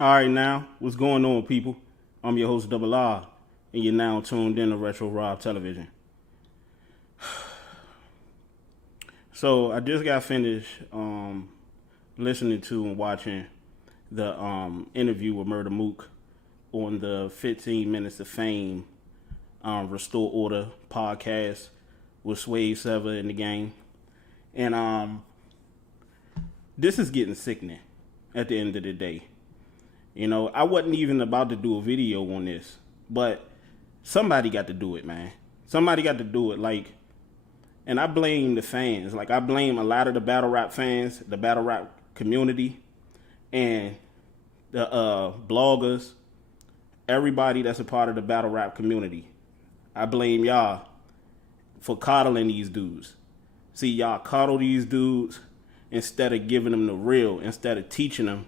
All right, now, what's going on, people? I'm your host, Double R, and you're now tuned in to Retro Rob Television. So, I just got finished listening to and watching the interview with Murda Mook on the 15 Minutes of Fame Restore Order podcast with Sway Sever in the game. And this is getting sickening at the end of the day. You know, I wasn't even about to do a video on this, but somebody got to do it, man. Somebody got to do it, and I blame the fans. Like, I blame a lot of the battle rap fans, the battle rap community, and the bloggers, everybody that's a part of the battle rap community. I blame y'all for coddling these dudes. See, y'all coddle these dudes instead of giving them the real, instead of teaching them.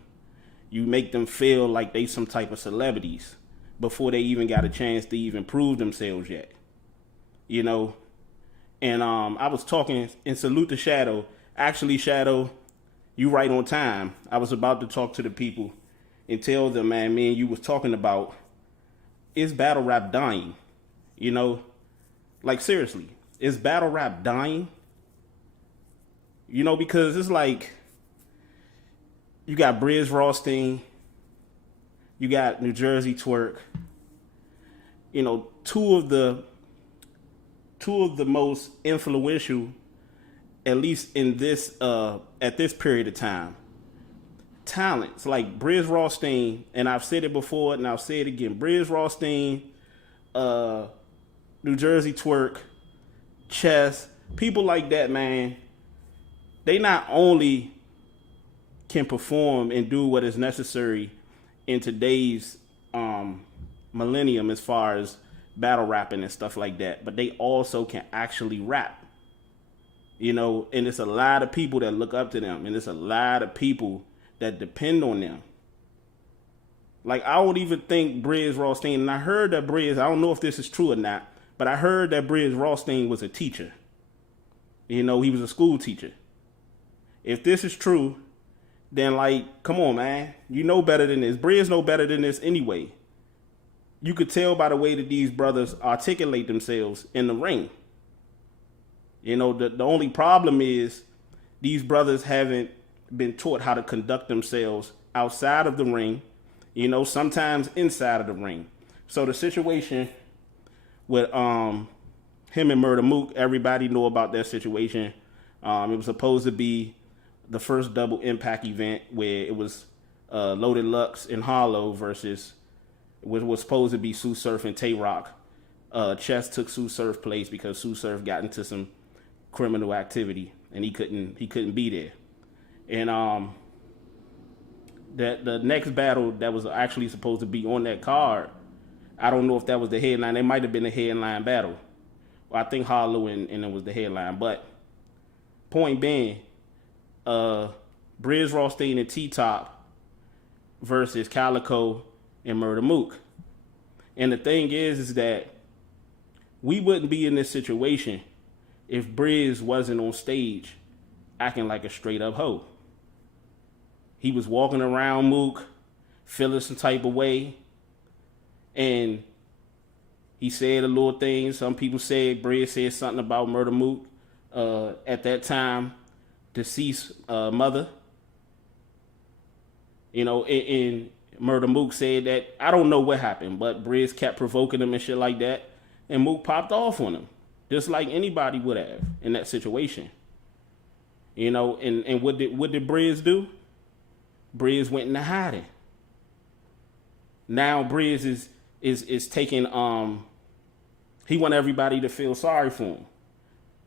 You make them feel like they some type of celebrities before they even got a chance to even prove themselves yet. You know? And I was talking, and salute to Shadow. Actually, Shadow, you right on time. I was about to talk to the people and tell them, man, me and you was talking about, is battle rap dying? You know? Like, seriously, is battle rap dying? You know, because it's like, you got Brizz Rawsteen, you got New Jersey Twerk. You know, two of the most influential, at least in this at this period of time, talents like Brizz Rawsteen, and I've said it before and I'll say it again. Brizz Rawsteen, New Jersey Twerk, Chess, people like that, man. They not only can perform and do what is necessary in today's millennium as far as battle rapping and stuff like that, but they also can actually rap. You know, and it's a lot of people that look up to them, and it's a lot of people that depend on them. Like, I don't even think Brizz Rawsteen, and I heard that Brizz, I don't know if this is true or not, but I heard that Brizz Rawsteen was a teacher. You know, he was a school teacher. If this is true, then, like, come on, man. You know better than this. Brizz know better than this anyway. You could tell by the way that these brothers articulate themselves in the ring. You know, the only problem is these brothers haven't been taught how to conduct themselves outside of the ring, you know, sometimes inside of the ring. So the situation with him and Murda Mook, everybody know about that situation. It was supposed to be the first double impact event where it was Loaded Lux and Hollow versus what was supposed to be Sue Surf and Tay Rock. Chess took Sue Surf place because Sue Surf got into some criminal activity and he couldn't be there. And that the next battle that was actually supposed to be on that card, I don't know if that was the headline. It might have been the headline battle. Well, I think Hollow and it was the headline. But point being, Brizz Rawsteen and T-Top versus Calico and Murda Mook. And the thing is that we wouldn't be in this situation if Brizz wasn't on stage acting like a straight up hoe. He was walking around Mook, feeling some type of way, and he said a little thing. Some people said Brizz said something about Murda Mook at that time, deceased mother. You know, and Murda Mook said that, I don't know what happened, but Brizz kept provoking him and shit like that, and Mook popped off on him, just like anybody would have in that situation. You know, and what did Brizz do? Brizz went into hiding. Now Brizz is taking he want everybody to feel sorry for him.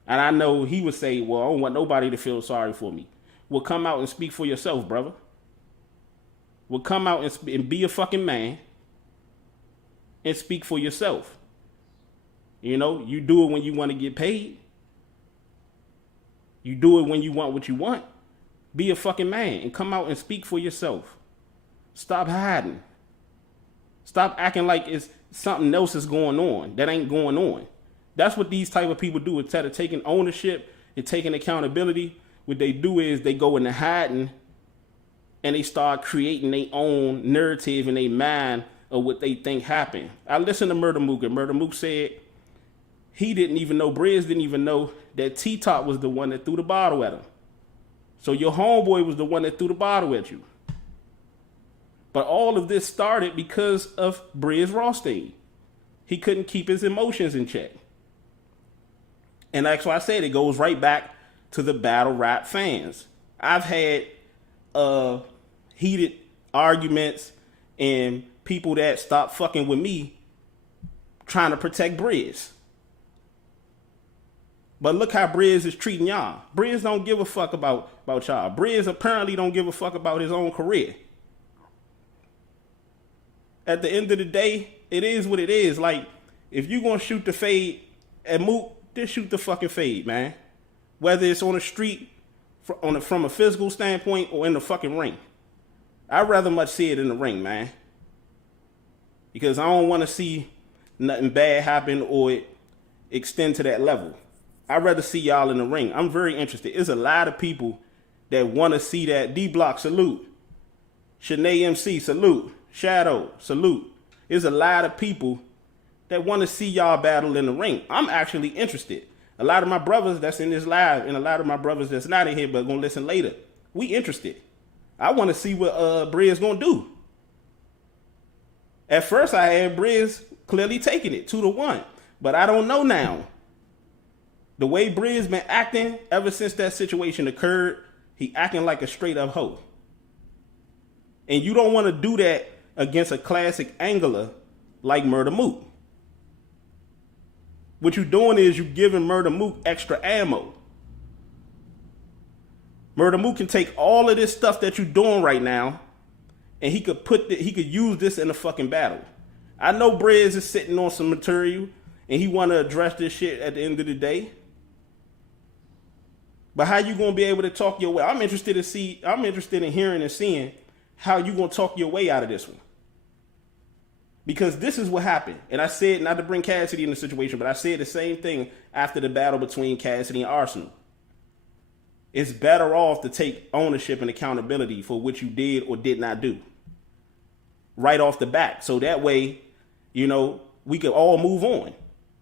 And I know he would say, well, I don't want nobody to feel sorry for me. Well, come out and speak for yourself, brother. Well, come out and be a fucking man and speak for yourself. You know, you do it when you want to get paid. You do it when you want what you want. Be a fucking man and come out and speak for yourself. Stop hiding. Stop acting like it's something else is going on that ain't going on. That's what these type of people do. Instead of taking ownership and taking accountability, what they do is they go into hiding and they start creating their own narrative in their mind of what they think happened. I listened to Murda Mook, and Murda Mook said he didn't even know, Brizz didn't even know that T-Top was the one that threw the bottle at him. So your homeboy was the one that threw the bottle at you. But all of this started because of Brizz Rawsteen. He couldn't keep his emotions in check. And that's why I said it goes right back to the battle rap fans. I've had heated arguments and people that stopped fucking with me trying to protect Brizz. But look how Brizz is treating y'all. Brizz don't give a fuck about y'all. Brizz apparently don't give a fuck about his own career. At the end of the day, it is what it is. Like, if you gonna shoot the fade at Mook, just shoot the fucking fade, man. Whether it's on the street, from a physical standpoint, or in the fucking ring. I'd rather much see it in the ring, man. Because I don't want to see nothing bad happen or it extend to that level. I'd rather see y'all in the ring. I'm very interested. There's a lot of people that want to see that. D-Block, salute. Shanae MC, salute. Shadow, salute. There's a lot of people that want to see y'all battle in the ring. I'm actually interested. A lot of my brothers that's in this live and a lot of my brothers that's not in here but gonna listen later, we interested. I want to see what Brizz gonna do. At first I had Brizz clearly taking it 2-1, but I don't know now. The way Brizz been acting ever since that situation occurred, he acting like a straight up hoe. And you don't want to do that against a classic angler like Murda Mook. What you're doing is you're giving Murda Mook extra ammo. Murda Mook can take all of this stuff that you're doing right now, and he could use this in a fucking battle. I know Brizz is sitting on some material, and he want to address this shit at the end of the day. But how you gonna be able to talk your way? I'm interested in hearing and seeing how you gonna talk your way out of this one. Because this is what happened. And I said, not to bring Cassidy in the situation, but I said the same thing after the battle between Cassidy and Arsenal. It's better off to take ownership and accountability for what you did or did not do. Right off the bat. So that way, you know, we could all move on.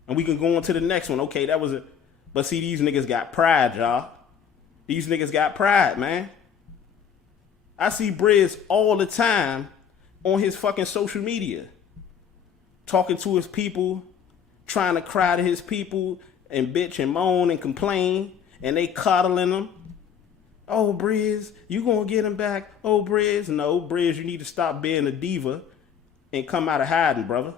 And we can go on to the next one. Okay, that was it. But see, these niggas got pride, y'all. These niggas got pride, man. I see Brizz all the time on his fucking social media. Talking to his people, trying to cry to his people and bitch and moan and complain, and they coddling him. Oh, Brizz, you gonna get him back? Oh, Brizz. No, Brizz, you need to stop being a diva and come out of hiding, brother.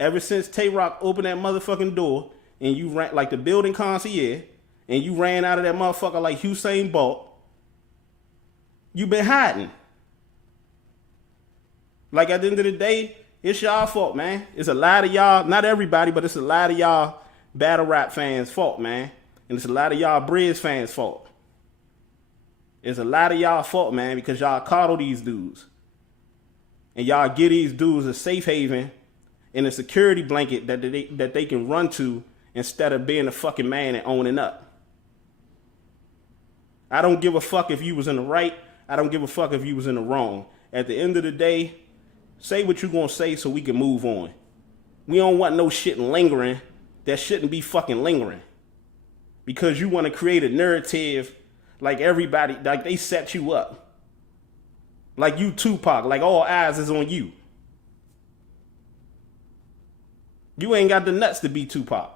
Ever since Tay-Rock opened that motherfucking door and you ran like the building concierge and you ran out of that motherfucker like Usain Bolt, you been hiding. Like at the end of the day, it's y'all fault, man. It's a lot of y'all, not everybody, but it's a lot of y'all battle rap fans' fault, man. And it's a lot of y'all Brizz fans' fault. It's a lot of y'all fault, man, because y'all coddle these dudes. And y'all give these dudes a safe haven and a security blanket that they can run to instead of being a fucking man and owning up. I don't give a fuck if you was in the right. I don't give a fuck if you was in the wrong. At the end of the day, say what you gonna say so we can move on. We don't want no shit lingering that shouldn't be fucking lingering. Because you want to create a narrative like everybody, like they set you up. Like you Tupac, like all eyes is on you. You ain't got the nuts to be Tupac.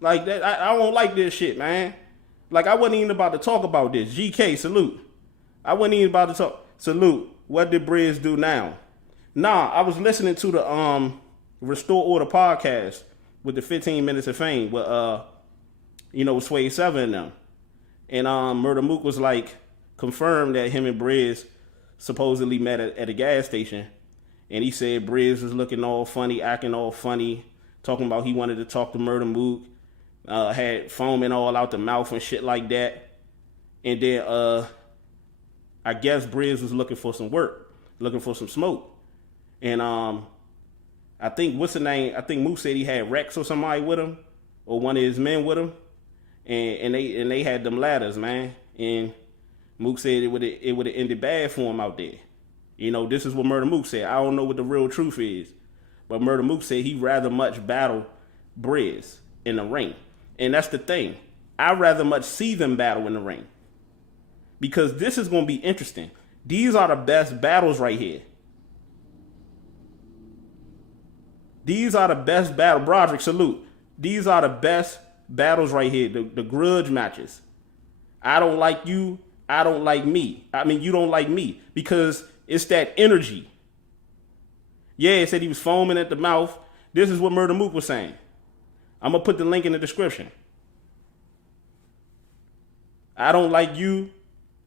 Like that, I don't like this shit, man. Like I wasn't even about to talk about this. GK, salute. I wasn't even about to talk. Salute. What did Brizz do now? Nah, I was listening to the Restore Order podcast with the 15 Minutes of Fame with Sway 7 and them. And Murda Mook was like confirmed that him and Brizz supposedly met at a gas station. And he said Brizz was looking all funny, acting all funny, talking about he wanted to talk to Murda Mook, had foaming all out the mouth and shit like that. And then I guess Brizz was looking for some work, looking for some smoke. And I think, what's the name? I think Mook said he had Rex or somebody with him, or one of his men with him. and they had them ladders, man. And Mook said it would have ended bad for him out there. You know, this is what Murda Mook said. I don't know what the real truth is, but Murda Mook said he'd rather much battle Brizz in the ring. And that's the thing. I'd rather much see them battle in the ring. Because this is going to be interesting. These are the best battles right here. These are the best battles. Broderick, salute. These are the best battles right here. The grudge matches. I don't like you. I don't like me. I mean, you don't like me. Because it's that energy. Yeah, it said he was foaming at the mouth. This is what Murda Mook was saying. I'm going to put the link in the description. I don't like you.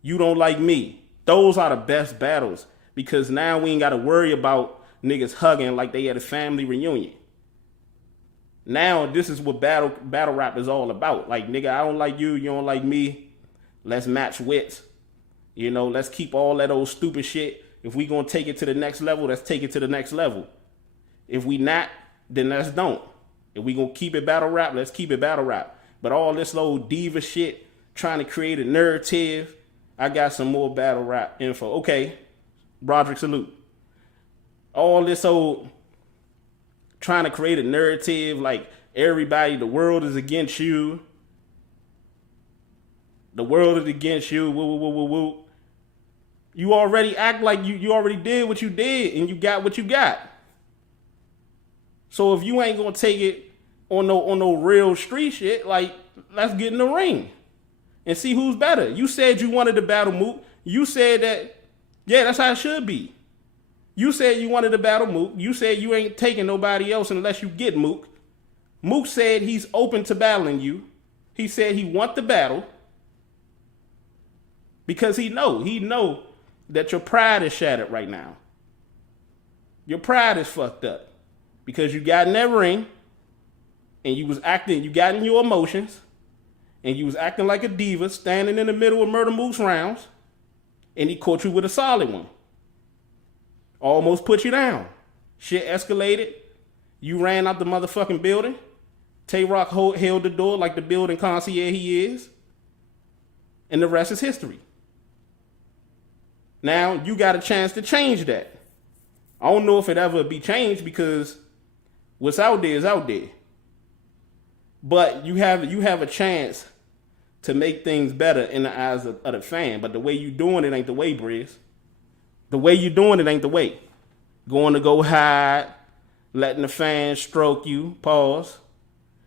You don't like me. Those are the best battles. Because now we ain't got to worry about niggas hugging like they at a family reunion. Now this is what battle rap is all about. Like, nigga, I don't like you. You don't like me. Let's match wits. You know, let's keep all that old stupid shit. If we gonna take it to the next level, let's take it to the next level. If we not, then let's don't. If we gonna keep it battle rap, let's keep it battle rap. But all this old diva shit, trying to create a narrative, I got some more battle rap info. Okay, Broderick, salute. All this old trying to create a narrative like everybody, the world is against you. The world is against you. Woo, woo, woo, woo, woo. You already act like you already did what you did and you got what you got. So if you ain't gonna take it on no real street shit, like, let's get in the ring and see who's better. You said you wanted to battle Mook. You said that, yeah, that's how it should be. You said you wanted to battle Mook. You said you ain't taking nobody else unless you get Mook. Mook said he's open to battling you. He said he want the battle because he know that your pride is shattered right now. Your pride is fucked up because you got in that ring and you got in your emotions and you was acting like a diva standing in the middle of Murda Mook's rounds and he caught you with a solid one. Almost put you down. Shit escalated. You ran out the motherfucking building. Tay-Rock held the door like the building concierge he is. And the rest is history. Now, you got a chance to change that. I don't know if it ever be changed because what's out there is out there. But you have a chance to make things better in the eyes of the fan. But the way you doing it ain't the way, Brizz. The way you doing it ain't the way. Going to go hide, letting the fans stroke you, pause.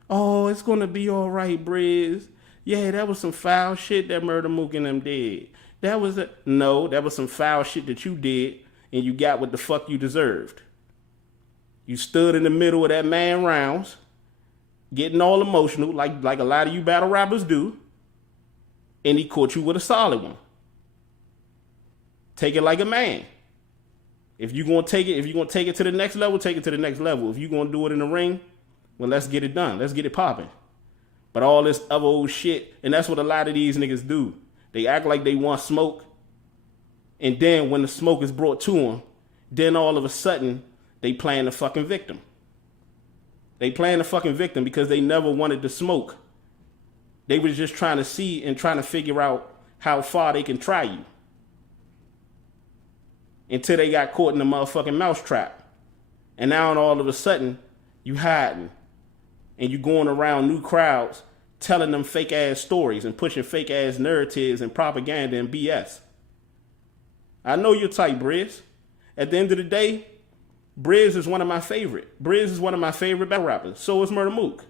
Oh, it's going to be all right, Brizz. Yeah, that was some foul shit that Murda Mook and them did. That was some foul shit that you did, and you got what the fuck you deserved. You stood in the middle of that man rounds, getting all emotional, like a lot of you battle rappers do, and he caught you with a solid one. Take it like a man. If you're gonna take it to the next level, take it to the next level. If you're gonna do it in the ring, well, let's get it done. Let's get it popping. But all this other old shit, and that's what a lot of these niggas do. They act like they want smoke, and then when the smoke is brought to them, then all of a sudden, they playing the fucking victim. They playing the fucking victim because they never wanted to smoke. They was just trying to see and trying to figure out how far they can try you. Until they got caught in the motherfucking mousetrap. And now all of a sudden, you hiding. And you going around new crowds telling them fake ass stories and pushing fake ass narratives and propaganda and BS. I know you're tight, Brizz. At the end of the day, Brizz is one of my favorite. Brizz is one of my favorite battle rappers. So is Murda Mook.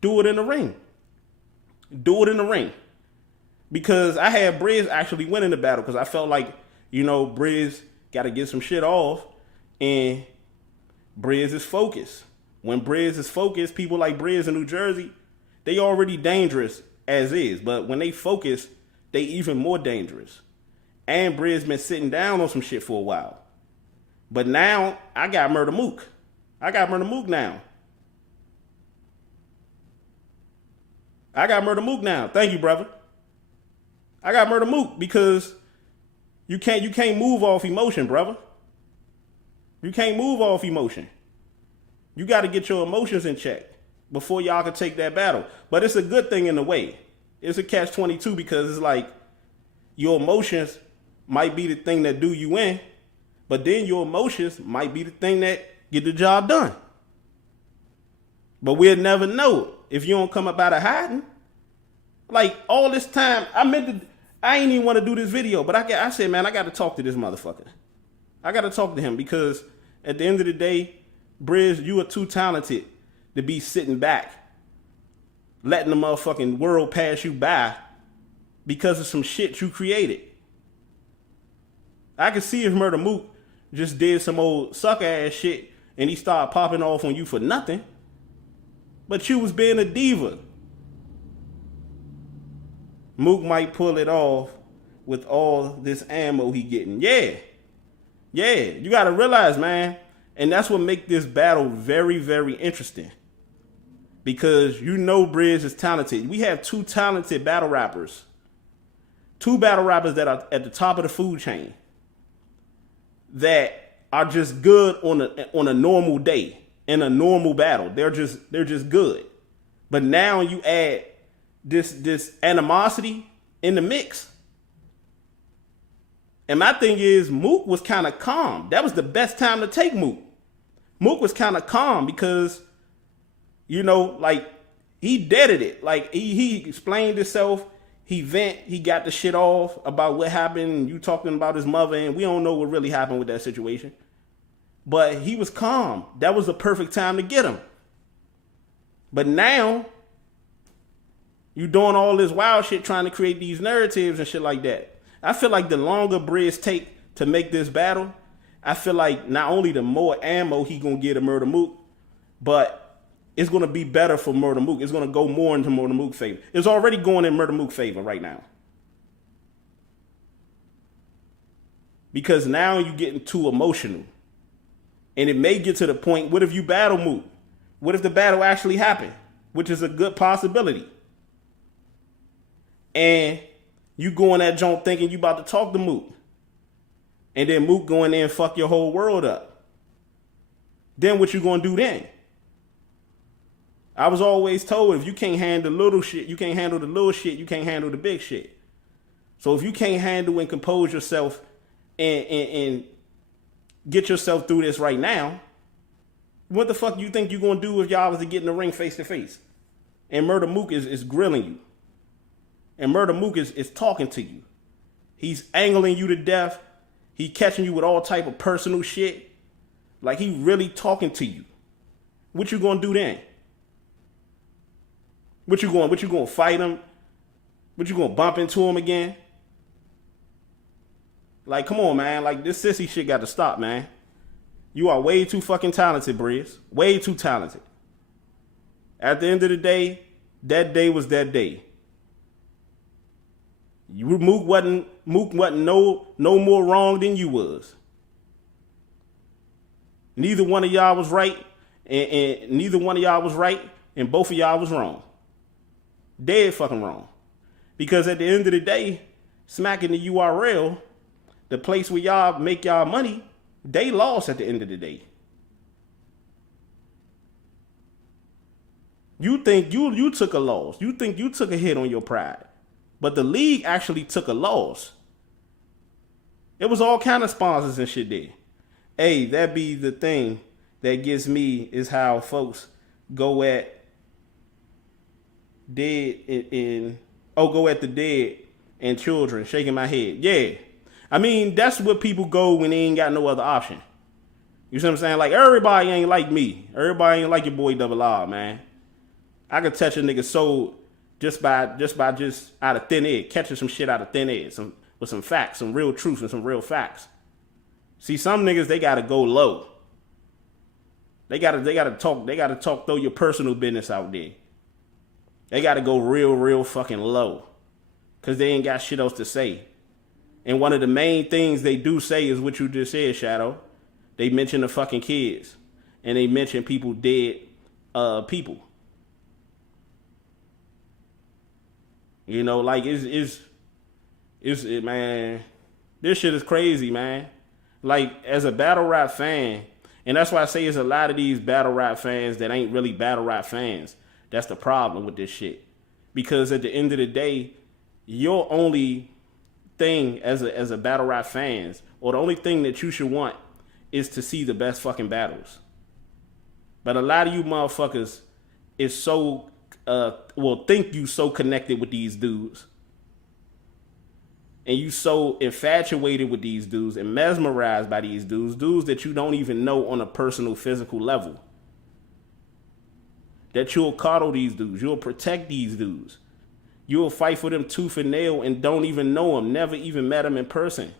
Do it in the ring. Do it in the ring. Because I had Brizz actually winning the battle because I felt like, you know, Brizz got to get some shit off, and Brizz is focused. When Brizz is focused, people like Brizz in New Jersey, they already dangerous as is. But when they focus, they even more dangerous. And Brizz been sitting down on some shit for a while. But now, I got Murda Mook. I got Murda Mook now. I got Murda Mook now. Thank you, brother. I got Murda Mook because you can't move off emotion, brother. You can't move off emotion. You got to get your emotions in check. before y'all could take that battle. But it's a good thing in a way. It's a catch-22 because it's like your emotions might be the thing that do you in, but then your emotions might be the thing that get the job done. But we'll never know if you don't come up out of hiding. Like all this time, I ain't even want to do this video, but I said, man, I got to talk to this motherfucker. I got to talk to him because at the end of the day, Brizz, you are too talented to be sitting back, letting the motherfucking world pass you by because of some shit you created. I could see if Murda Mook just did some old sucker ass shit and he started popping off on you for nothing. But you was being a diva. Mook might pull it off with all this ammo he getting. Yeah. You got to realize, man, and that's what make this battle very, very interesting. Because you know Brizz is talented. We have two talented battle rappers. Two battle rappers that are at the top of the food chain. That are just good on a normal day. In a normal battle. They're just good. But now you add this animosity in the mix. And my thing is, Mook was kind of calm. That was the best time to take Mook. Mook was kind of calm because, you know, like, he deaded it. Like, he explained himself. He got the shit off about what happened. You talking about his mother, and we don't know what really happened with that situation. But he was calm. That was the perfect time to get him. But now, you doing all this wild shit trying to create these narratives and shit like that. I feel like the longer Brizz take to make this battle, I feel like not only the more ammo he gonna get to Murda Mook, but it's gonna be better for Murda Mook. It's gonna go more into Murda Mook's favor. It's already going in Murda Mook's favor right now. Because now you're getting too emotional. And it may get to the point, what if you battle Mook? What if the battle actually happened? Which is a good possibility. And you go in that joint thinking you about to talk to Mook. And then Mook go in there and fuck your whole world up. Then what you gonna do then? I was always told if you can't handle little shit, you can't handle the little shit, you can't handle the big shit. So if you can't handle and compose yourself and get yourself through this right now, what the fuck you think you gonna do if y'all was to get in the ring face to face? And Murda Mook is grilling you. And Murda Mook is talking to you. He's angling you to death. He catching you with all type of personal shit. Like he really talking to you. What you gonna do then? What you gonna fight him? What you gonna bump into him again? Like, come on, man. Like, this sissy shit got to stop, man. You are way too fucking talented, Brizz. Way too talented. At the end of the day, that day was that day. Mook wasn't no more wrong than you was. Neither one of y'all was right, and neither one of y'all was right, and both of y'all was wrong. Dead fucking wrong. Because at the end of the day, smacking the URL, the place where y'all make y'all money, they lost at the end of the day. You think you took a loss. You think you took a hit on your pride. But the league actually took a loss. It was all kind of sponsors and shit there. Hey, that be the thing that gets me is how folks go at the dead and children, shaking my head. Yeah. I mean, that's what people go when they ain't got no other option. You see what I'm saying? Like, everybody ain't like me. Everybody ain't like your boy Double R, man. I could touch a nigga's soul just out of thin air, catching some shit out of thin air, with some facts, some real truth and some real facts. See, some niggas, they gotta go low. They gotta talk, throw your personal business out there. They gotta go real fucking low. Cause they ain't got shit else to say. And one of the main things they do say is what you just said, Shadow. They mention the fucking kids. And they mention people dead people. You know, like it's man, this shit is crazy, man. Like, as a battle rap fan, And that's why I say there's a lot of these battle rap fans that ain't really battle rap fans. That's the problem with this shit. Because at the end of the day, your only thing as a battle rap fans, or the only thing that you should want, is to see the best fucking battles. But a lot of you motherfuckers is so think you so connected with these dudes, and you so infatuated with these dudes and mesmerized by these dudes that you don't even know on a personal physical level, that you'll coddle these dudes, you'll protect these dudes, you'll fight for them tooth and nail, and don't even know them, never even met them in person,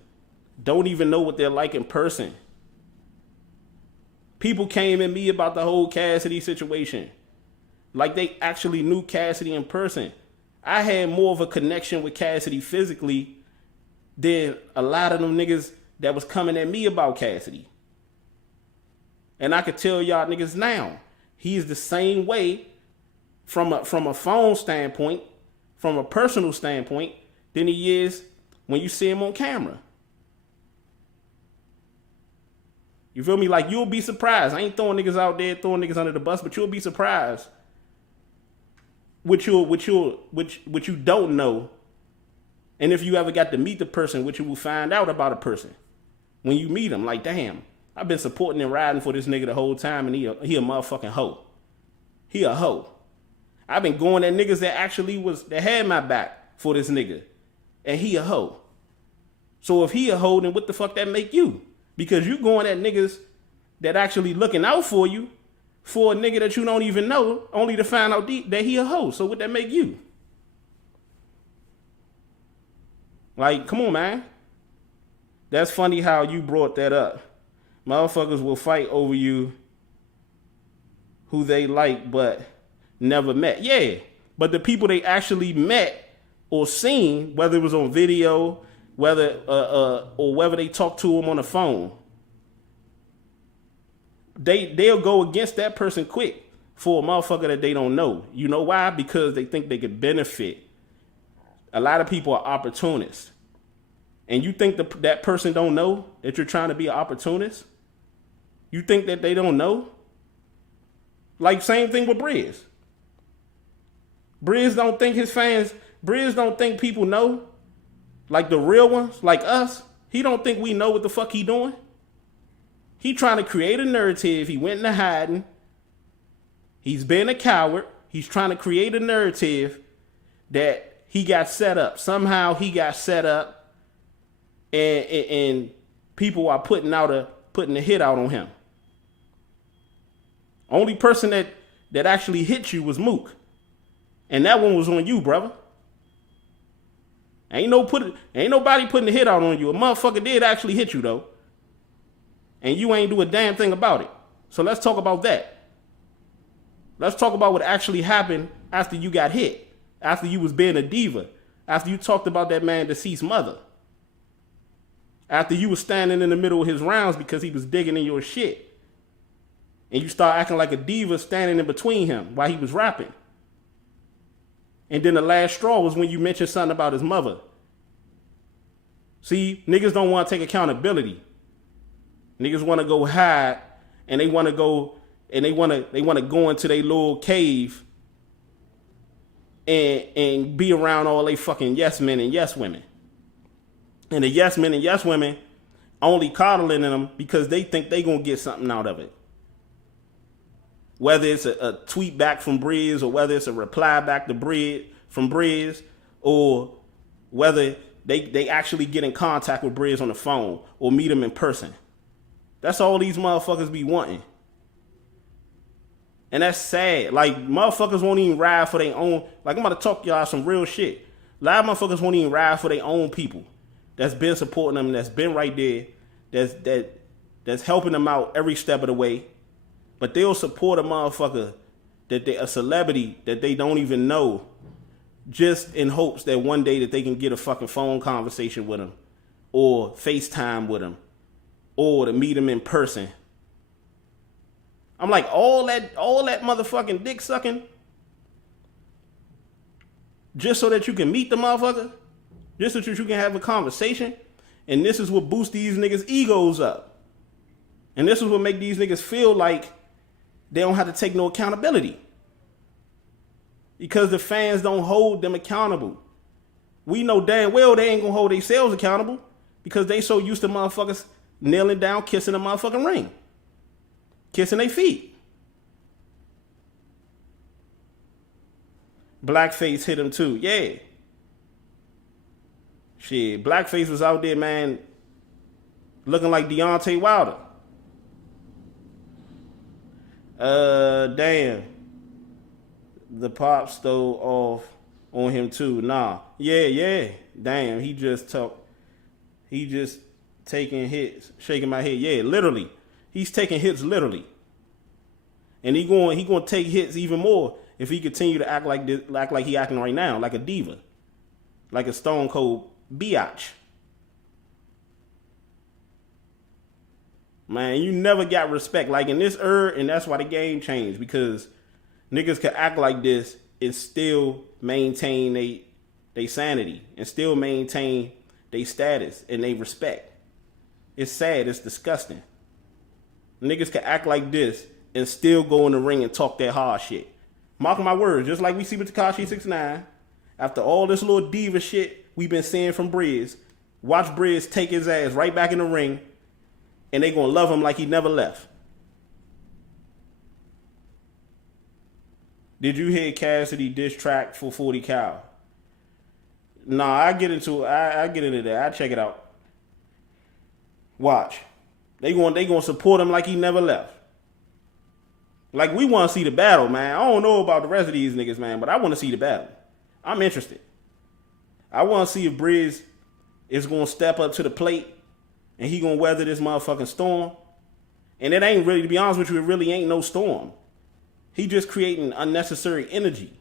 don't even know what they're like in person. People came at me about the whole Cassidy situation like they actually knew Cassidy in person. I had more of a connection with Cassidy physically than a lot of them niggas that was coming at me about Cassidy. And I could tell y'all niggas now, he is the same way from a phone standpoint, from a personal standpoint, than he is when you see him on camera. You feel me? Like, you'll be surprised. I ain't throwing niggas out there, throwing niggas under the bus, but you'll be surprised what you don't know. And if you ever got to meet the person, what you will find out about a person when you meet him. Like, damn, I've been supporting and riding for this nigga the whole time, and he a motherfucking hoe. He a hoe. I've been going at niggas that had my back for this nigga, and he a hoe. So if he a hoe, then what the fuck that make you? Because you going at niggas that actually looking out for you, for a nigga that you don't even know, only to find out that he a hoe. So what that make you? Like, come on, man. That's funny how you brought that up. Motherfuckers will fight over you who they like but never met. Yeah, but the people they actually met or seen, whether it was on video, whether or whether they talk to them on the phone, they'll go against that person quick for a motherfucker that they don't know. You know why? Because they think they could benefit. A lot of people are opportunists. And you think that person don't know that you're trying to be an opportunist? You think that they don't know? Like, same thing with Brizz. Brizz don't think people know. Like the real ones, like us. He don't think we know what the fuck he doing. He trying to create a narrative. He went into hiding. He's been a coward. He's trying to create a narrative that he got set up. Somehow he got set up, and people are putting a hit out on him. Only person that actually hit you was Mook, and that one was on you, brother. Ain't nobody putting a hit out on you. A motherfucker did actually hit you though, and you ain't do a damn thing about it. So let's talk about that. Let's talk about what actually happened after you got hit, after you was being a diva, after you talked about that man deceased mother, after you was standing in the middle of his rounds because he was digging in your shit, and you start acting like a diva standing in between him while he was rapping. And then the last straw was when you mentioned something about his mother. See, niggas don't want to take accountability. Niggas want to go hide, and they want to go into their little cave and be around all they fucking yes men and yes women. And the yes men and yes women only coddling them because they think they gonna get something out of it. Whether it's a tweet back from Brizz, or whether it's a reply back to Brizz, or whether they actually get in contact with Brizz on the phone or meet him in person. That's all these motherfuckers be wanting. And that's sad. Like, motherfuckers won't even ride for their own. Like, I'm about to talk to y'all some real shit. A lot of motherfuckers won't even ride for their own people that's been supporting them, that's been right there, that's helping them out every step of the way. But they'll support a motherfucker a celebrity that they don't even know, just in hopes that one day that they can get a fucking phone conversation with him, or FaceTime with him, or to meet him in person. I'm like, all that motherfucking dick sucking just so that you can meet the motherfucker, just so that you can have a conversation. And this is what boosts these niggas' egos up. And this is what make these niggas feel like they don't have to take no accountability. Because the fans don't hold them accountable. We know damn well they ain't gonna hold themselves accountable because they so used to motherfuckers kneeling down, kissing the motherfucking ring. Kissing their feet. Blackface hit him too. Yeah. Shit, Blackface was out there, man, looking like Deontay Wilder. Damn. The pop stole off on him too. Nah. Yeah. Damn, he just taking hits, shaking my head. Yeah, literally. He's taking hits literally. And he going to take hits even more if he continue to act like this, act like he acting right now, like a diva. Like a stone cold biatch. Man, you never got respect. Like in this era, and that's why the game changed. Because niggas could act like this and still maintain they sanity. And still maintain their status and they respect. It's sad. It's disgusting. Niggas can act like this and still go in the ring and talk that hard shit. Mark my words. Just like we see with Tekashi 6ix9ine. After all this little diva shit we've been seeing from Brizz. Watch Brizz take his ass right back in the ring. And they gonna love him like he never left. Did you hear Cassidy diss track for 40 Cal? Nah, I get into that. I check it out. Watch. They gonna support him like he never left. Like we want to see the battle, man. I don't know about the rest of these niggas, man, but I want to see the battle. I'm interested. I want to see if Brizz is gonna step up to the plate and he gonna weather this motherfucking storm. And it ain't really, to be honest with you, it really ain't no storm. He just creating unnecessary energy.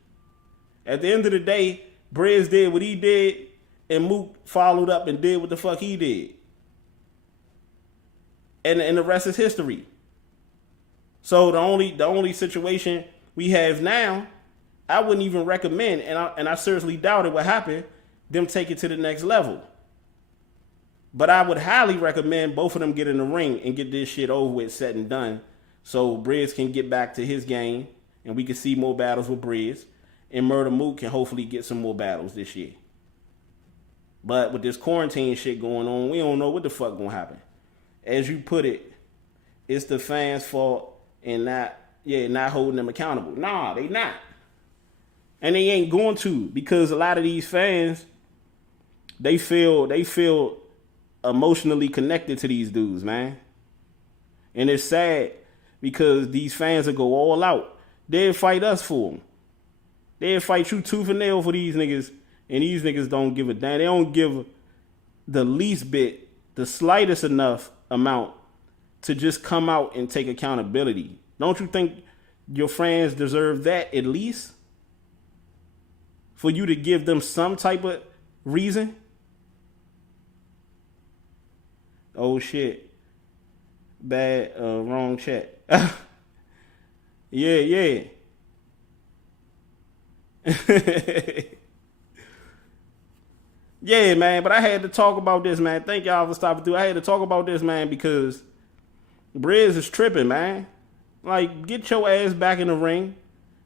At the end of the day, Brizz did what he did, and Mook followed up and did what the fuck he did. And the rest is history. So the only situation we have now, I wouldn't even recommend, and I seriously doubt it would happen, them take it to the next level. But I would highly recommend both of them get in the ring and get this shit over with, said and done, so Brizz can get back to his game and we can see more battles with Brizz, and Murda Mook can hopefully get some more battles this year. But with this quarantine shit going on, we don't know what the fuck gonna happen. As you put it, it's the fans' fault and not holding them accountable. Nah, they not. And they ain't going to, because a lot of these fans, they feel emotionally connected to these dudes, man. And it's sad because these fans will go all out. They'll fight us for them. They'll fight you tooth and nail for these niggas, and these niggas don't give a damn. They don't give the least bit, the slightest enough amount to just come out and take accountability. Don't you think your fans deserve that at least? For you to give them some type of reason? Oh shit. Bad, wrong chat. Yeah. Yeah, man, but I had to talk about this, man. Thank y'all for stopping through. I had to talk about this, man, because Brizz is tripping, man. Like, get your ass back in the ring.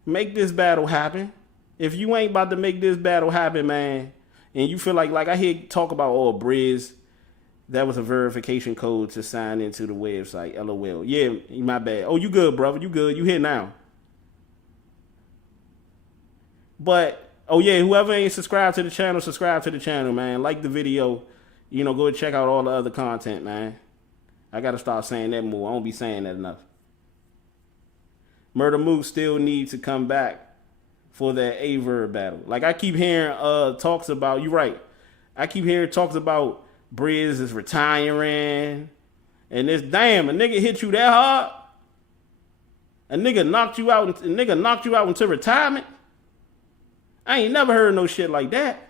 Make this battle happen. If you ain't about to make this battle happen, man, and you feel like I hear talk about, oh, Brizz, that was a verification code to sign into the website. LOL. Yeah, my bad. Oh, you good, brother. You good. You here now. But, oh yeah, whoever ain't subscribed to the channel, subscribe to the channel, man. Like the video. You know, go and check out all the other content, man. I got to start saying that more. I don't be saying that enough. Murda Mook still needs to come back for that A-Verb battle. Like, I keep hearing talks about, you're right. I keep hearing talks about Brizz is retiring. And this, damn, a nigga hit you that hard? A nigga knocked you out into retirement? I ain't never heard no shit like that.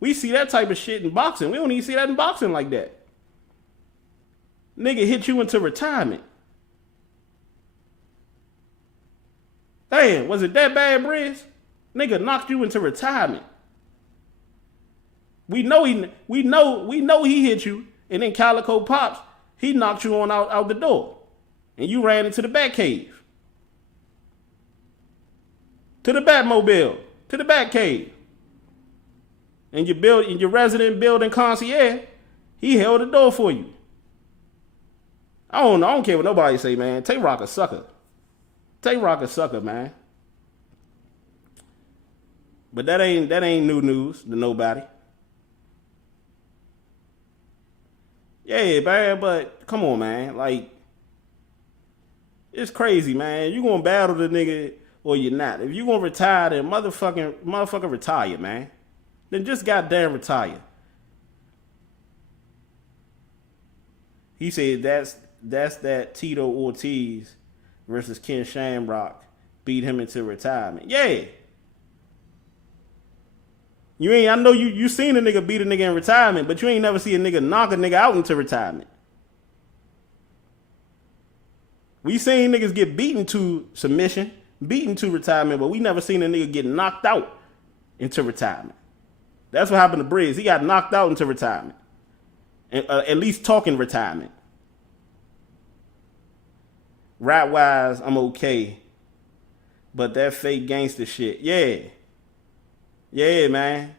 We see that type of shit in boxing. We don't even see that in boxing like that. Nigga hit you into retirement. Damn, was it that bad, Brizz? Nigga knocked you into retirement. We know he hit you, and then Calico Pops He knocked you on out the door. And you ran into the Bat Cave. To the Batmobile. To the Bat Cave. And your resident building concierge, he held the door for you. I don't know. I don't care what nobody say, man. Tay Rock a sucker. Tay Rock a sucker, man. But that ain't new news to nobody. Yeah, man, but come on, man. Like, it's crazy, man. You gonna battle the nigga or you're not. If you gonna retire, then motherfucker retire, man. Then just goddamn retire. He said that's that Tito Ortiz versus Ken Shamrock beat him into retirement. Yeah. I know you seen a nigga beat a nigga in retirement, but you ain't never see a nigga knock a nigga out into retirement. We seen niggas get beaten to submission, beaten to retirement, but we never seen a nigga get knocked out into retirement. That's what happened to Brizz. He got knocked out into retirement. At least talking retirement. Rap-wise, I'm okay. But that fake gangster shit, yeah. Yeah, man.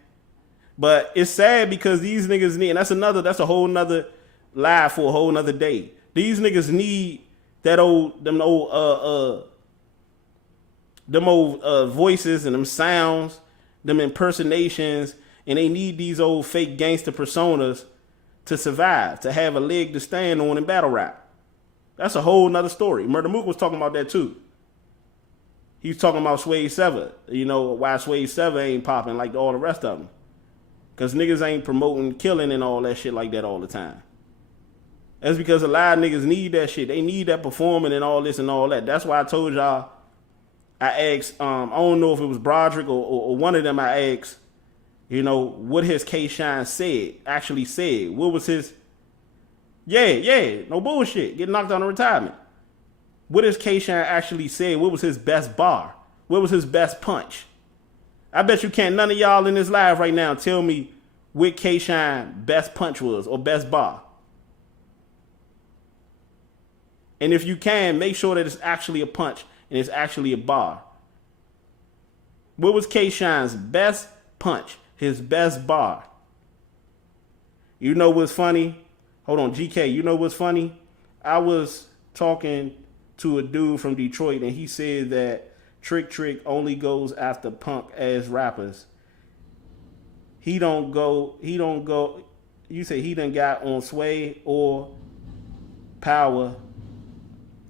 But it's sad because these niggas need, and that's a whole nother lie for a whole nother day. These niggas need them old voices and them sounds, them impersonations, and they need these old fake gangster personas to survive, to have a leg to stand on in battle rap. That's a whole nother story. Murda Mook was talking about that too. He's talking about Sway Sever. You know, why Sway Sever ain't popping like all the rest of them. Because niggas ain't promoting killing and all that shit like that all the time. That's because a lot of niggas need that shit. They need that performing and all this and all that. That's why I told y'all, I asked, I don't know if it was Broderick or one of them, I asked, you know, what his K-Shine actually said. What was his, yeah, no bullshit, getting knocked out of retirement. What his K-Shine actually said? What was his best bar? What was his best punch? I bet you can't, none of y'all in this live right now tell me what K-Shine best punch was or best bar. And if you can, make sure that it's actually a punch and it's actually a bar. What was K-Shine's best punch? His best bar. You know what's funny? Hold on, GK, you know what's funny? I was talking to a dude from Detroit and he said that Trick only goes after punk ass rappers. He don't go, you say he done got on Sway or Power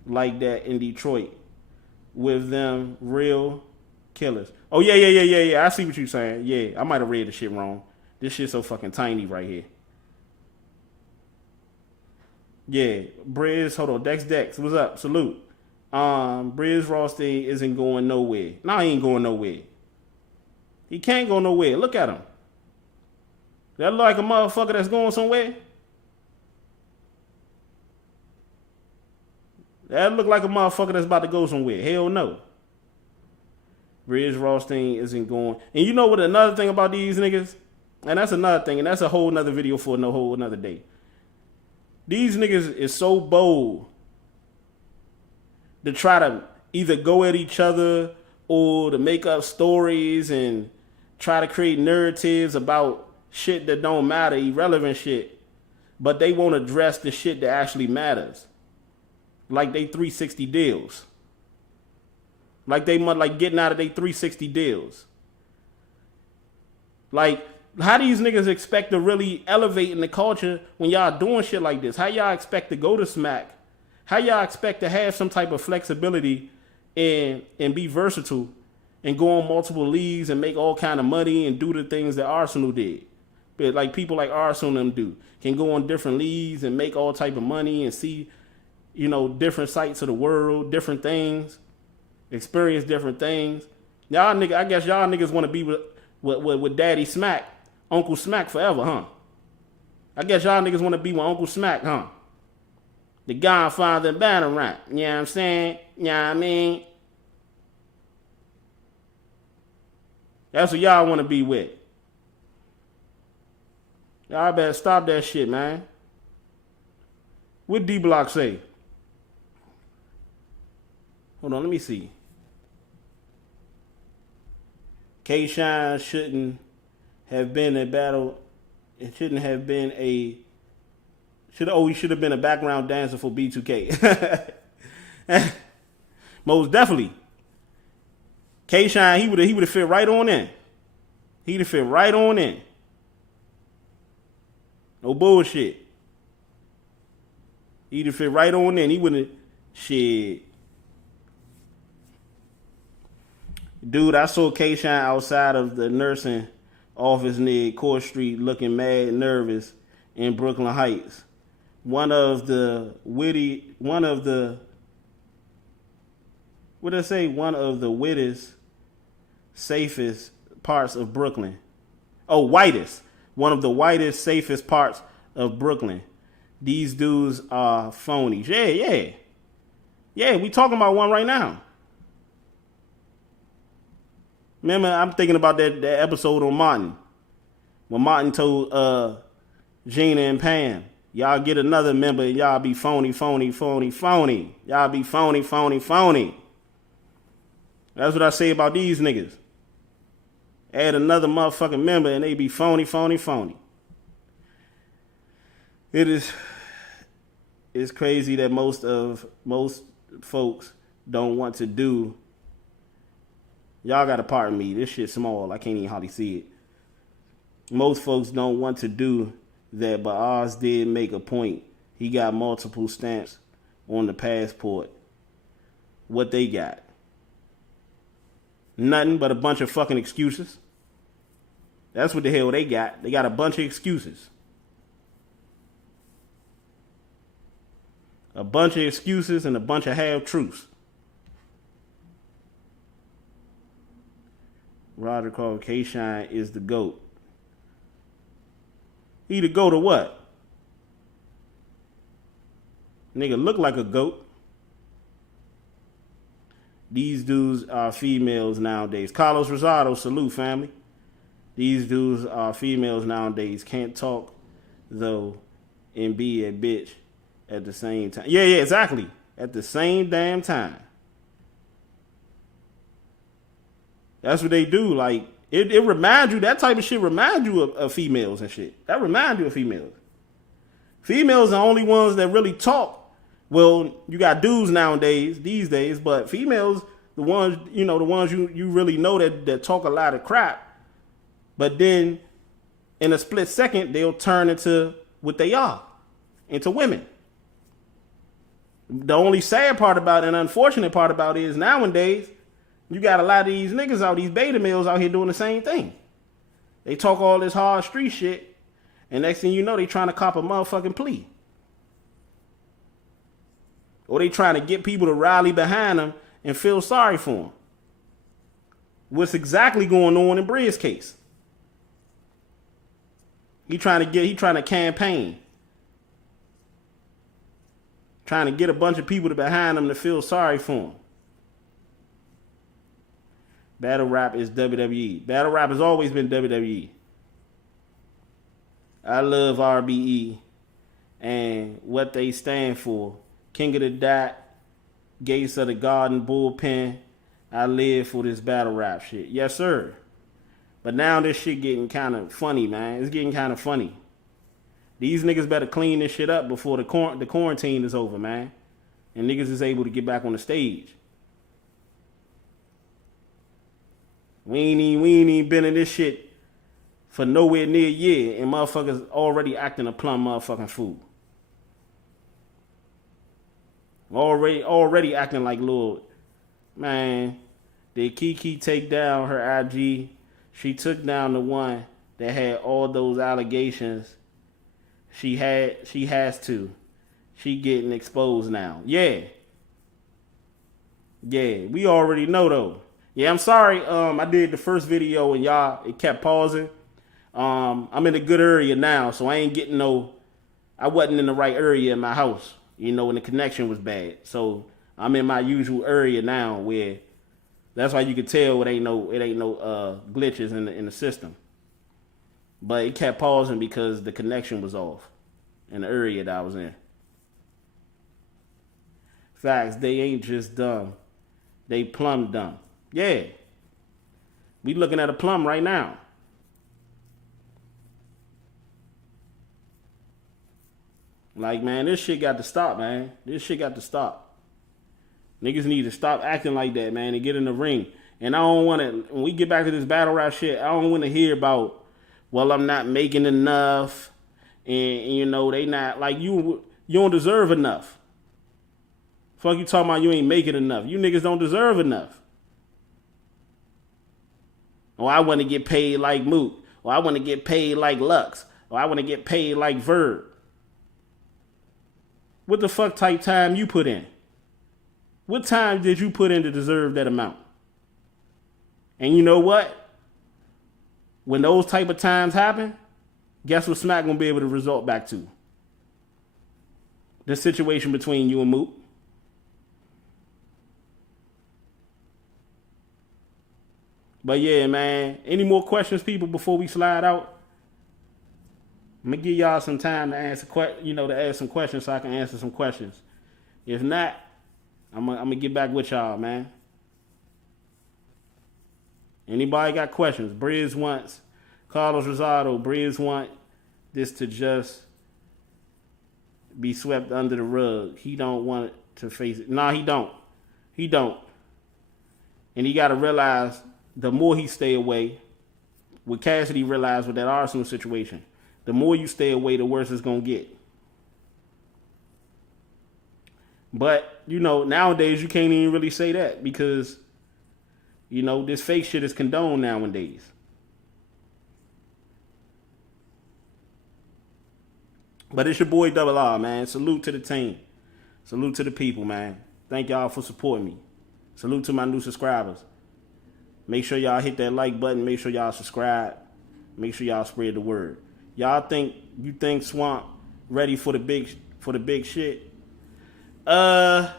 like that in Detroit with them real killers. Oh yeah. I see what you're saying. Yeah, I might have read the shit wrong. This shit's so fucking tiny right here. Yeah, Brizz, hold on, Dex, what's up? Salute. Brizz Rawsteen isn't going nowhere. No, he ain't going nowhere. He can't go nowhere. Look at him. That look like a motherfucker that's going somewhere? That look like a motherfucker that's about to go somewhere. Hell no. Brizz Rawsteen isn't going. And you know what another thing about these niggas? And that's another thing, and that's a whole nother video for no whole another day. These niggas is so bold to try to either go at each other or to make up stories and try to create narratives about shit that don't matter, irrelevant shit. But they won't address the shit that actually matters. Like they 360 deals. Like they like getting out of they 360 deals. Like, how these niggas expect to really elevate in the culture when y'all doing shit like this? How y'all expect to go to smack? How y'all expect to have some type of flexibility and be versatile and go on multiple leagues and make all kind of money and do the things that Arsenal did? But like people like Arsenal and them do, can go on different leagues and make all type of money and see, you know, different sites of the world, different things, experience different things. Y'all niggas, I guess y'all niggas want to be with Daddy Smack, Uncle Smack forever, huh? I guess y'all niggas want to be with Uncle Smack, huh? The Godfather of BATTLERAP. You know what I'm saying? You know what I mean? That's what y'all want to be with. Y'all better stop that shit, man. What D Block say? Hold on, let me see. K-Shine shouldn't have been a battle. It shouldn't have been a. He should have been a background dancer for B2K. Most definitely. K-Shine, he would have fit right on in. He'd have fit right on in. No bullshit. He'd have fit right on in. He wouldn't. Shit. Dude, I saw K-Shine outside of the nursing office near Court Street looking mad nervous in Brooklyn Heights. One of the wittiest, safest parts of Brooklyn. Oh, whitest. One of the whitest, safest parts of Brooklyn. These dudes are phonies. Yeah. Yeah, we talking about one right now. Remember, I'm thinking about that episode on Martin. When Martin told Gina and Pam, y'all get another member and y'all be phony. Y'all be phony. That's what I say about these niggas. Add another motherfucking member and they be phony. It's crazy that most folks don't want to do. Y'all gotta pardon me. This shit small. I can't even hardly see it. Most folks don't want to do that, but Oz did make a point. He got multiple stamps on the passport. What they got? Nothing but a bunch of fucking excuses. That's what the hell they got. They got a bunch of excuses. A bunch of excuses and a bunch of half-truths. Roger called K-Shine is the GOAT. He the GOAT or what? Nigga look like a GOAT. These dudes are females nowadays. Carlos Rosado, salute family. These dudes are females nowadays. Can't talk though and be a bitch at the same time. Yeah, exactly. At the same damn time. That's what they do. Like, it reminds you, that type of shit reminds you of females and shit. That reminds you of females. Females are the only ones that really talk. Well, you got dudes nowadays, these days, but females, the ones you really know that talk a lot of crap. But then in a split second, they'll turn into what they are, into women. The only sad part about it and unfortunate part about it is nowadays, you got a lot of these niggas out, these beta males out here doing the same thing. They talk all this hard street shit, and next thing you know, they trying to cop a motherfucking plea. Or they trying to get people to rally behind them and feel sorry for them. What's exactly going on in Brizz's case? He trying to campaign. Trying to get a bunch of people to behind him to feel sorry for him. Battle rap is WWE. Battle rap has always been WWE. I love RBE and what they stand for. King of the Dot, Gates of the Garden, Bullpen. I live for this battle rap shit. Yes, sir. But now this shit getting kind of funny, man. It's getting kind of funny. These niggas better clean this shit up before the quarantine is over, man. And niggas is able to get back on the stage. We ain't even been in this shit for nowhere near a year, and motherfuckers already acting a plumb motherfucking fool. Already acting like Lord. Man, did Kiki take down her IG? She took down the one that had all those allegations. She has to. She getting exposed now. Yeah, we already know though. Yeah, I'm sorry. I did the first video and it kept pausing. I'm in a good area now, so I wasn't in the right area in my house, when the connection was bad. So I'm in my usual area now where that's why you can tell it ain't no glitches in the system. But it kept pausing because the connection was off in the area that I was in. Facts. They ain't just dumb. They plumb dumb. Yeah. We looking at a plum right now. Like, man, this shit got to stop, man. This shit got to stop. Niggas need to stop acting like that, man, and get in the ring. And I don't want to, when we get back to this battle rap shit, I don't want to hear about, well, I'm not making enough. And you know, they not, like, you don't deserve enough. Fuck you talking about you ain't making enough. You niggas don't deserve enough. Or I want to get paid like Mook. Or I want to get paid like Lux. Or I want to get paid like Verb. What the fuck type time you put in? What time did you put in to deserve that amount? And you know what? When those type of times happen, guess what Smack gonna be able to resort back to? The situation between you and Mook. But yeah, man. Any more questions, people, before we slide out? I'm gonna give y'all some time to answer, to ask some questions so I can answer some questions. If not, I'm gonna get back with y'all, man. Anybody got questions? Brizz wants Carlos Rosado. Brizz want this to just be swept under the rug. He don't want to face it. Nah, he don't. He don't. And he got to realize the more he stay away, what Cassidy realized with that Arsenal situation, the more you stay away, the worse it's going to get. But, nowadays you can't even really say that because, this fake shit is condoned nowadays. But it's your boy Double R, man. Salute to the team. Salute to the people, man. Thank y'all for supporting me. Salute to my new subscribers. Make sure y'all hit that like button. Make sure y'all subscribe. Make sure y'all spread the word. Y'all think Swamp ready for the big shit? I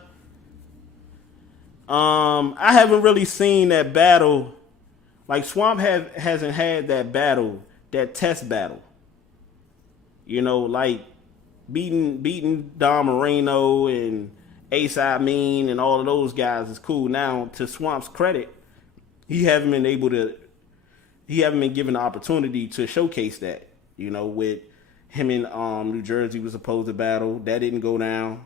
haven't really seen that battle. Like Swamp hasn't had that battle, that test battle. Like beating Don Moreno and Ace Amin and all of those guys is cool. Now, to Swamp's credit, he haven't been given the opportunity to showcase that. With him in New Jersey was supposed to battle. That didn't go down.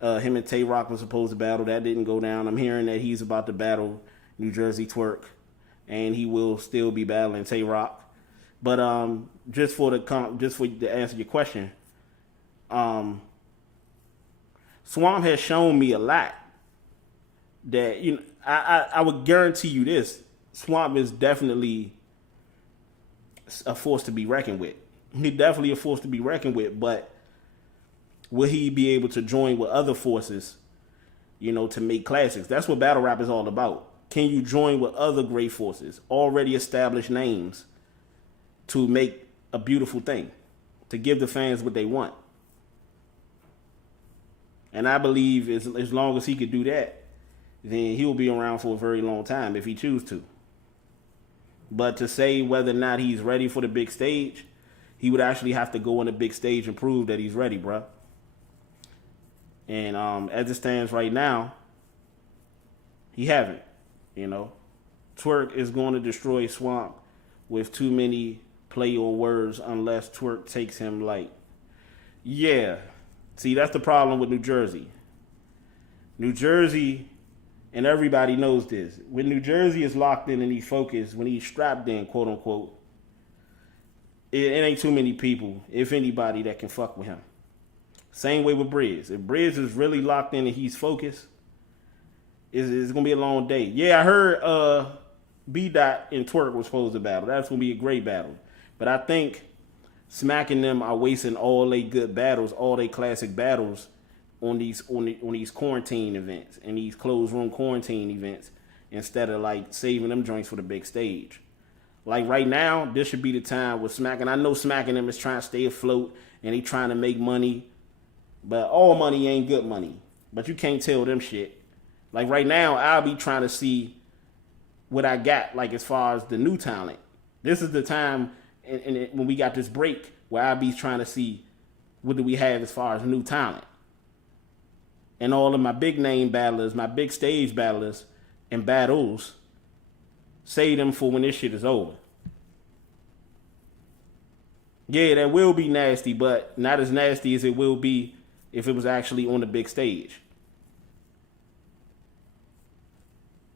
Him and Tay Rock was supposed to battle. That didn't go down. I'm hearing that he's about to battle New Jersey Twerk. And he will still be battling Tay Rock. But just to answer your question, Swamp has shown me a lot that, I would guarantee you this. Swamp is definitely a force to be reckoned with. He's definitely a force to be reckoned with, but will he be able to join with other forces, to make classics? That's what battle rap is all about. Can you join with other great forces, already established names, to make a beautiful thing, to give the fans what they want? And I believe as long as he could do that, then he'll be around for a very long time if he chooses to. But to say whether or not he's ready for the big stage, he would actually have to go on the big stage and prove that he's ready, bruh. And as it stands right now, he haven't. Twerk is going to destroy Swamp with too many play on words unless Twerk takes him light. Yeah. See, that's the problem with New Jersey. New Jersey, and everybody knows this, when New Jersey is locked in and he's focused, when he's strapped in, quote unquote, it ain't too many people, if anybody, that can fuck with him. Same way with Brizz. If Brizz is really locked in and he's focused, it's going to be a long day. Yeah, I heard B-Dot and Twerk was supposed to battle. That's going to be a great battle. But I think Smacking them are wasting all they good battles, all they classic battles on these quarantine events and these closed room quarantine events instead of like saving them joints for the big stage. Like right now, this should be the time with Smacking. I know Smacking them is trying to stay afloat and they trying to make money, but all money ain't good money. But you can't tell them shit. Like right now, I'll be trying to see what I got, like as far as the new talent. This is the time when we got this break where I'll be trying to see what do we have as far as new talent. and all of my big name battlers, my big stage battlers and battles, save them for when this shit is over. Yeah, that will be nasty, but not as nasty as it will be if it was actually on the big stage.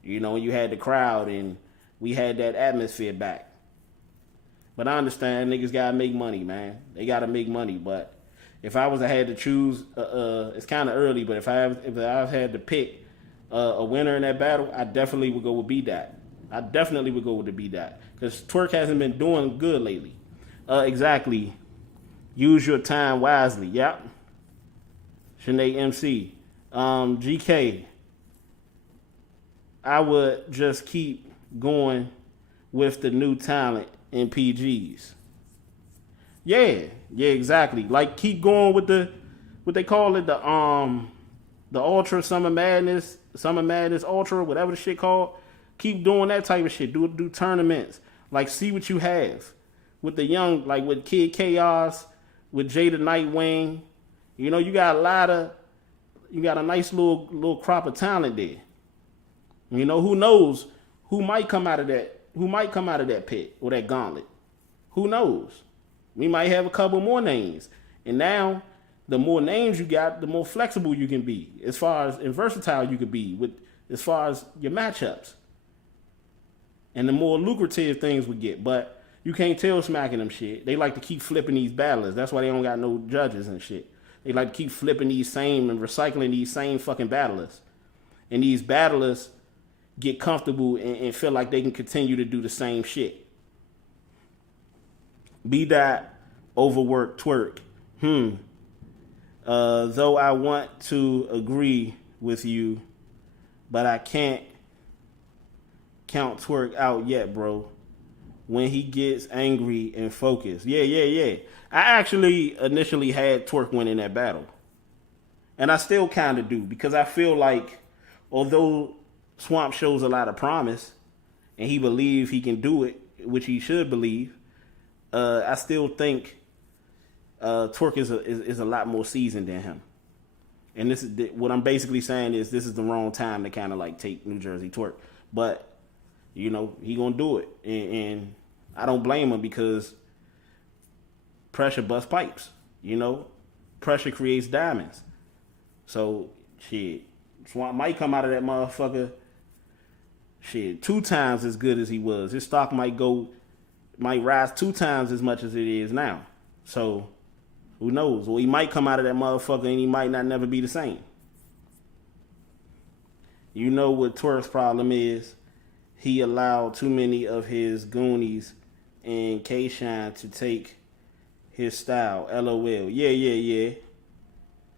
You know, you had the crowd and we had that atmosphere back. But I understand niggas gotta make money, man. They gotta make money. But if I was to had to choose, it's kind of early. But if I had to pick a winner in that battle, I definitely would go with B-Dot. I definitely would go with the B-Dot because Twerk hasn't been doing good lately. Exactly. Use your time wisely. Yep. Sinead MC. GK. I would just keep going with the new talent in PGs. Yeah, exactly. Like keep going with the what they call it, the Ultra Summer Madness Ultra, whatever the shit called. Keep doing that type of shit. Do tournaments. Like see what you have with the young, like with Kid Chaos, with Jada Nightwing. You know, you got a nice little crop of talent there. You know, who knows who might come out of that pit or that gauntlet. Who knows? We might have a couple more names. And now, the more names you got, the more flexible you can be as far as and versatile you can be with as far as your matchups. And the more lucrative things we get. But you can't tell smacking them shit. They like to keep flipping these battlers. That's why they don't got no judges and shit. They like to keep flipping these same and recycling these same fucking battlers. And these battlers get comfortable and feel like they can continue to do the same shit. B-Dot overworked Twerk. Though I want to agree with you, but I can't count Twerk out yet, bro. When he gets angry and focused. Yeah. I actually initially had Twerk winning that battle. And I still kind of do because I feel like although Swamp shows a lot of promise and he believes he can do it, which he should believe, I still think Twerk is a lot more seasoned than him. And this is what I'm basically saying is this is the wrong time to kind of like take New Jersey Twerk. But, you know, he gonna do it. And I don't blame him because pressure busts pipes. You know, pressure creates diamonds. So, shit, Swamp might come out of that motherfucker, shit, 2 times as good as he was. His stock might rise 2 times as much as it is now. So, who knows? Or he might come out of that motherfucker and he might not never be the same. You know what Twerk's problem is? He allowed too many of his goonies and K-Shine to take his style. LOL. Yeah.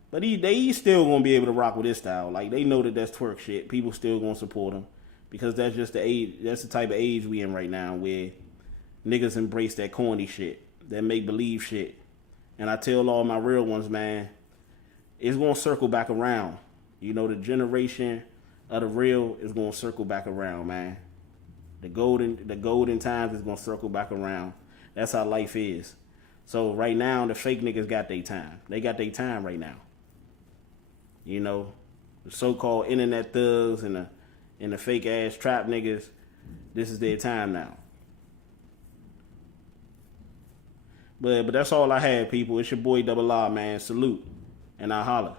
But he's still gonna be able to rock with his style. Like they know that that's Twerk shit. People still gonna support him because that's just the age. That's the type of age we in right now where niggas embrace that corny shit, that make believe shit. And I tell all my real ones, man, it's gonna circle back around. You know, the generation of the real is gonna circle back around, man. The golden times is gonna circle back around. That's how life is. So right now, the fake niggas got their time. They got their time right now. You know, the so-called internet thugs and the fake ass trap niggas, this is their time now. But that's all I had, people. It's your boy Double R, man. Salute. And I holla.